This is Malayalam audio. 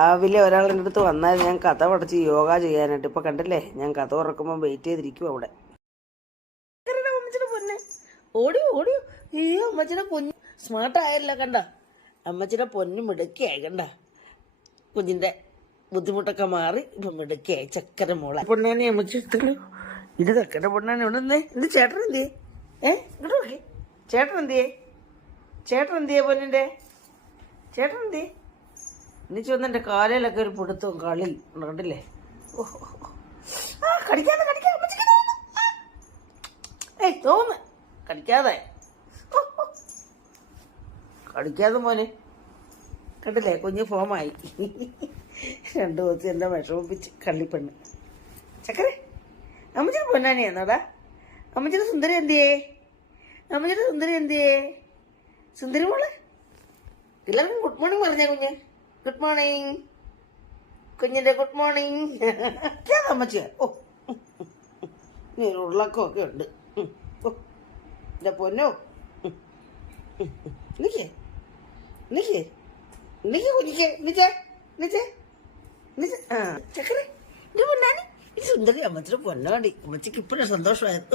രാവിലെ ഒരാൾ എന്റെ അടുത്ത് വന്നാൽ ഞാൻ കഥ പഠിച്ച് യോഗ ചെയ്യാനായിട്ട്. ഇപ്പൊ കണ്ടില്ലേ? ഞാൻ കഥ ഉറക്കുമ്പോൾ വെയിറ്റ് ചെയ്തിരിക്കും അവിടെ. ഓടിയോ ഓടിയോ അയ്യോ അമ്മച്ചിയുടെ പൊന്ന്. സ്മാർട്ട് ആയല്ലോ കണ്ട. അമ്മച്ചിയുടെ പൊന്ന് മിടുക്കിയായി കണ്ട. കുഞ്ഞിന്റെ ബുദ്ധിമുട്ടൊക്കെ മാറി ഇപ്പൊ മിടുക്കിയായി. ചക്കര മോളെ പൊണ്ണാനെ അമ്മച്ചി ഇത് ചക്കര പൊണ്ണാനെ ഇവിടെ നിന്നേ ഇത് ചേട്ടൻ എന്തിയേ? ഏ? ഇങ്ങോട്ട് നോക്കി. ചേട്ടൻ എന്തിയേ? ചേട്ടൻ എന്തിയേ പൊന്നിന്റെ? ചേട്ടൻ എന്തിയേ? എനിക്ക് വന്ന് എന്റെ കാലയിലൊക്കെ ഒരു പിടുത്തവും കളി കണ്ടില്ലേ. ആ കടിക്കാതെ കടിക്കാതെ. ഏയ് തോന്ന് കടിക്കാതെ. കടിക്കാതെ മോനെ. കണ്ടില്ലേ കുഞ്ഞ് ഫോമായി. രണ്ടു ദിവസം എന്നെ വിഷമിപ്പിച്ച് കള്ളിപ്പെണ്ണ്. ചക്കരെ അമ്മച്ചിയുടെ പൊന്നാനിയാന്നോടാ അമ്മച്ചിന് സുന്ദരി എന്തിയേ? അമ്മച്ചിന് സുന്ദരി എന്തിയേ? സുന്ദരി മോളെ എല്ലാവർക്കും ഗുഡ് മോർണിംഗ് പറഞ്ഞ കുഞ്ഞ്. ഗുഡ് മോർണിംഗ് കുഞ്ഞിന്റെ ഗുഡ് മോർണിംഗ് അമ്മച്ചിയ? ഓ. ഇനി ഒരു ഉരുളക്കമൊക്കെ ഉണ്ട്. ഓ പൊന്നോ. നിക്കേ. നിക്കേ. നിക്ക് കുഞ്ഞിക്ക്. നിച്ചേ ആ ചക്കരെ ഇത് പൊന്നാനി. ഇത് സുന്ദരി അമ്മച്ചിയുടെ പൊന്നാടി അമ്മച്ചിക്ക് ഇപ്പോഴും സന്തോഷമായത്.